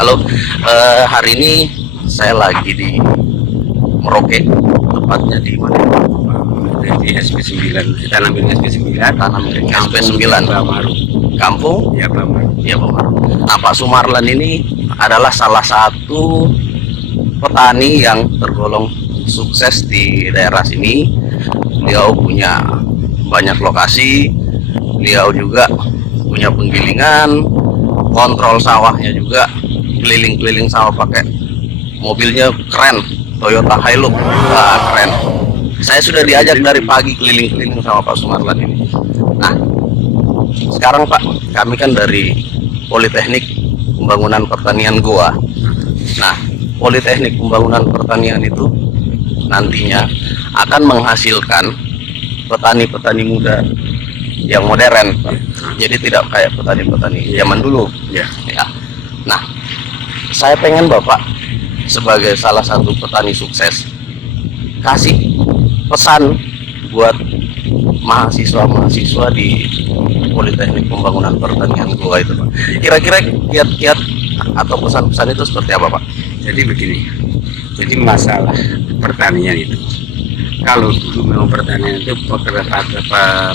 Halo, hari ini saya lagi di Merauke, tepatnya di mana? Di SP9, tanam milik SP9, Tanam milik SP9, Bamaru. Kampung Ya, Bamaru. ya Bamaru. Nah, Pak Sumarlan ini adalah salah satu petani yang tergolong sukses di daerah sini. Beliau punya banyak lokasi, beliau juga punya penggilingan, kontrol sawahnya juga, keliling-keliling sawah pakai mobilnya keren, Toyota Hilux. Wah, keren. Saya sudah diajak dari pagi keliling-keliling sama Pak Sumarlan ini. Nah, sekarang Pak, kami kan dari Politeknik Pembangunan Pertanian Goa. Nah, Politeknik Pembangunan Pertanian itu nantinya akan menghasilkan petani-petani muda yang modern, Pak. Jadi tidak kayak petani-petani zaman dulu. Ya. Ya. Nah, saya pengen Bapak sebagai salah satu petani sukses kasih pesan buat mahasiswa-mahasiswa di Politeknik Pembangunan Pertanian Goa itu, Pak. Kira-kira kiat-kiat atau pesan-pesan itu seperti apa, Pak? Jadi begini, jadi masalah pertanian itu, kalau dulu memang pertanian itu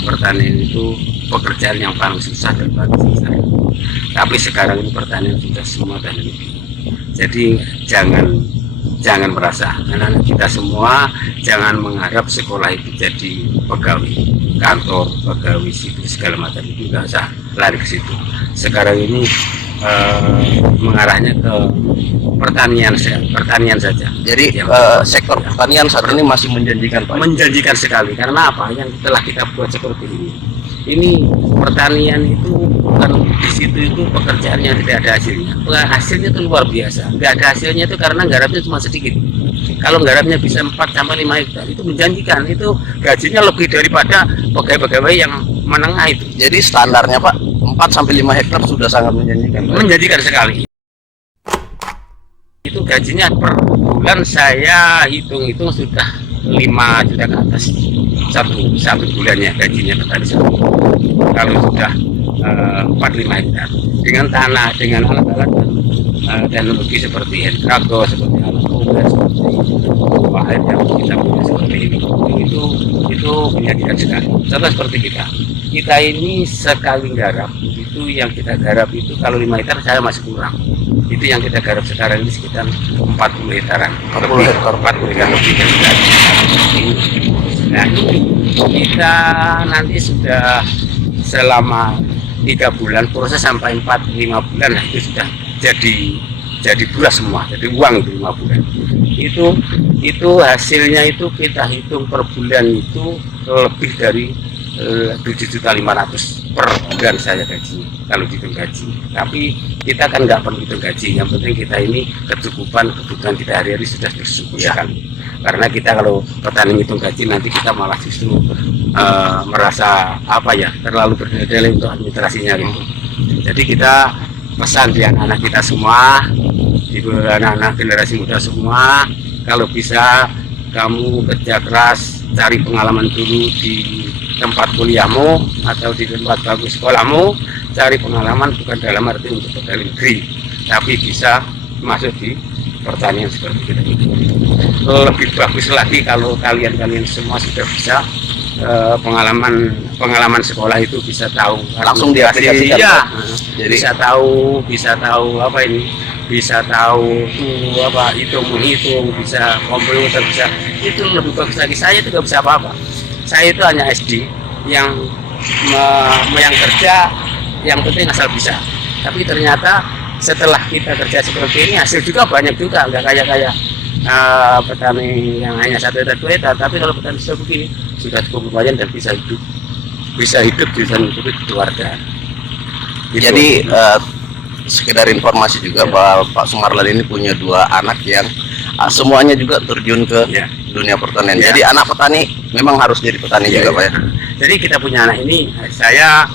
pertanian itu pekerjaan yang paling susah dan paling susah. Tapi sekarang ini pertanian sudah semua teknologi. Jadi jangan merasa anak-anak kita semua jangan mengharap sekolah itu jadi pegawai kantor, pegawai sipil segala macam, itu nggak usah lari ke situ. Sekarang ini mengarahnya ke pertanian saja. Jadi sektor pertanian saat ini masih menjanjikan, Pak. Menjanjikan sekali, karena apa yang telah kita buat seperti ini pertanian itu bukan di situ itu pekerjaan yang tidak ada hasilnya. Hasilnya itu luar biasa. Nggak ada hasilnya itu karena garapnya cuma sedikit. Kalau garapnya bisa 4-5 hektar itu menjanjikan, itu gajinya lebih daripada pegawai-pegawai yang menengah itu. Jadi standarnya, Pak, 4-5 hektar sudah sangat menjanjikan, Pak. Menjanjikan sekali. Itu gajinya per bulan saya hitung-hitung sudah 5 juta ke atas satu bulannya gajinya petani satu. Kalau sudah 4-5 hektar dengan tanah, dengan alat-alat dan teknologi seperti traktor, seperti alat kuda, seperti air yang kita punya seperti itu menjanjikan sekali. Contoh seperti kita ini sekali garap itu yang kita garap itu kalau 5 hektar saya masih kurang. Itu yang kita garap sekarang ini sekitar 40 hektaran. 40 hektar lebih dari Nah, kita nanti sudah selama 3 bulan proses sampai 4-5 bulan, nah itu sudah jadi bulas semua, jadi uang itu 5 bulan. Itu hasilnya itu kita hitung per bulan itu lebih dari 7.500.000 per bulan saya gajinya kalau dihitung gaji. Tapi kita kan nggak perlu hitung gaji, yang penting kita ini kebutuhan kita hari-hari sudah bersyukur sekali. Karena kita kalau petani hitung gaji nanti kita malah justru merasa terlalu berdalih untuk administrasinya gitu. Jadi kita pesan di anak-anak kita semua, di anak-anak generasi muda semua, kalau bisa kamu kerja keras, cari pengalaman dulu di tempat kuliahmu atau di tempat bagus sekolahmu, cari pengalaman bukan dalam arti untuk pegawai negeri, tapi bisa masuk di pertanian seperti kita itu. Lebih bagus lagi kalau kalian semua sudah bisa pengalaman sekolah itu bisa tahu langsung diaplikasikan. Ya, jadi bisa tahu bisa tahu hitung, bisa komputer, bisa itu lebih bagus lagi. Saya itu nggak bisa apa-apa. Saya itu hanya SD yang kerja, yang penting asal bisa. Tapi ternyata setelah kita kerja seperti ini hasil juga banyak juga, nggak kayak petani yang hanya 1 hektar 2 hektar. Tapi kalau petani sudah begini sudah cukup lumayan dan bisa hidup bisa menghidupi keluarga. Jadi sekedar informasi juga, Pak Sumarlan ini punya 2 anak yang semuanya juga terjun ke dunia pertanian. Jadi anak petani memang harus jadi petani juga, Pak ya. Jadi kita punya anak ini, saya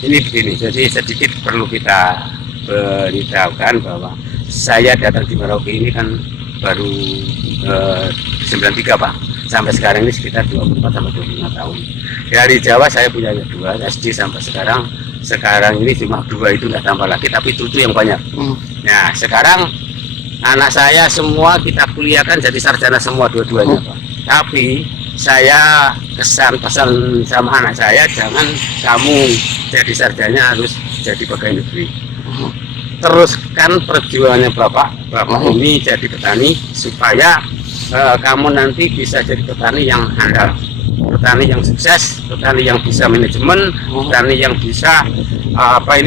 ini begini. Jadi sedikit perlu kita beritahukan bahwa saya datang di Merauke ini kan baru 93, Pak. Sampai sekarang ini sekitar 24-25 tahun. Dari Jawa saya punya 2 SD sampai sekarang sekarang ini cuma 2 itu nggak tambah lagi, tapi cucu yang banyak. Nah sekarang anak saya semua kita kuliahkan jadi sarjana semua dua-duanya, Pak. Tapi saya pesan sama anak saya, jangan kamu jadi sarjana, harus jadi pegawai negeri. Teruskan perjuangannya Bapak ini jadi petani supaya kamu nanti bisa jadi petani yang handal, petani yang sukses, petani yang bisa manajemen, petani yang bisa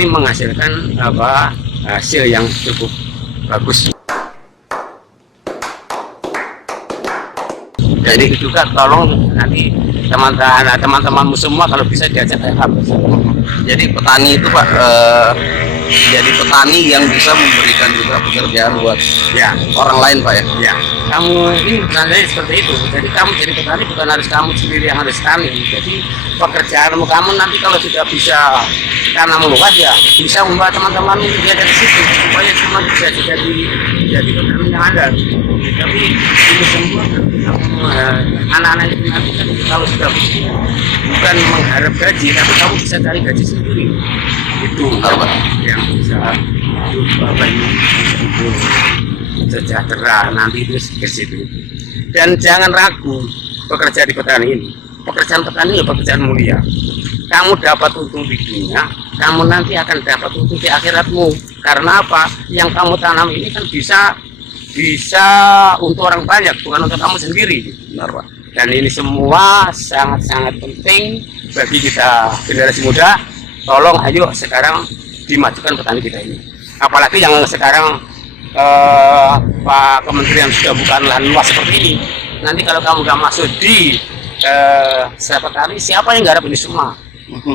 menghasilkan hasil yang cukup bagus. Jadi juga tolong nanti teman-temanmu semua kalau bisa diajak Jadi petani itu Pak, jadi petani yang bisa memberikan juga pekerjaan buat orang lain Pak ya. Ya, kamu ini sebenarnya seperti itu. Jadi kamu jadi petani bukan harus kamu sendiri yang harus tani. Jadi pekerjaanmu kamu nanti kalau sudah bisa tanam luas ya bisa membuat teman-teman dia dari situ supaya semua bisa jadi petani yang ada. Tapi itu semua anak-anak itu nanti kan kalau sudah bukan mengharap gaji, tapi kamu bisa cari gaji sendiri. Itu yang bisa hidup Bapak ini hidup sejahtera nanti itu ke situ. Dan jangan ragu bekerja di petani ini. Pekerjaan petani adalah pekerjaan mulia. Kamu dapat untung di dunia, kamu nanti akan dapat untung di akhiratmu. Karena apa? Yang kamu tanam ini kan bisa untuk orang banyak, bukan untuk kamu sendiri. Benar Pak. Dan ini semua sangat-sangat penting bagi kita generasi muda. Tolong ayo sekarang dimajukan petani kita ini. Apalagi yang sekarang Pak Kementerian sudah bukan lahan luas seperti ini. Nanti kalau kamu gak masuk di petani, siapa yang garap ini semua?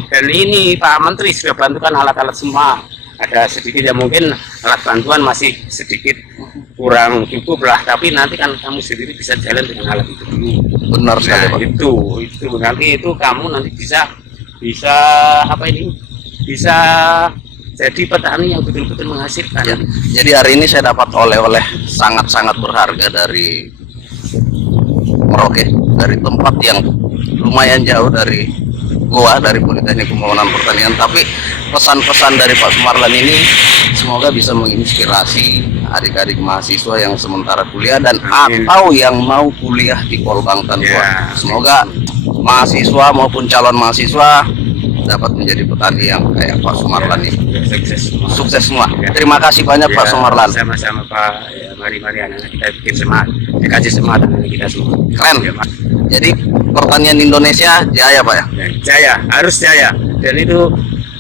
Dan ini Pak Menteri sudah bantukan alat-alat semua. Ada sedikit ya, mungkin alat bantuan masih sedikit kurang cukup lah, tapi nanti kan kamu sendiri bisa jalan dengan alat itu dulu. Benar sekali Pak. Itu nanti itu kamu nanti bisa jadi petani yang betul-betul menghasilkan. Ya, jadi hari ini saya dapat oleh-oleh sangat-sangat berharga dari Merauke, dari tempat yang lumayan jauh dari Goa, dari Politeknik Pembangunan Pertanian. Tapi pesan-pesan dari Pak Sumarlan ini semoga bisa menginspirasi adik-adik mahasiswa yang sementara kuliah dan atau yang mau kuliah di Polbangtan. Semoga mahasiswa maupun calon mahasiswa dapat menjadi petani yang kayak Pak Sumarlan ini. Sukses semua. Terima kasih banyak Pak Sumarlan. Sama-sama Pak. Ya, mari anak-anak kita bikin semangat, dikasih semangat anak kita semua. Keren. Jadi pertanian Indonesia jaya Pak ya. Jaya, harus jaya. Dan itu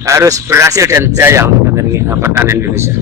harus berhasil dan jaya untuk pertanian Indonesia.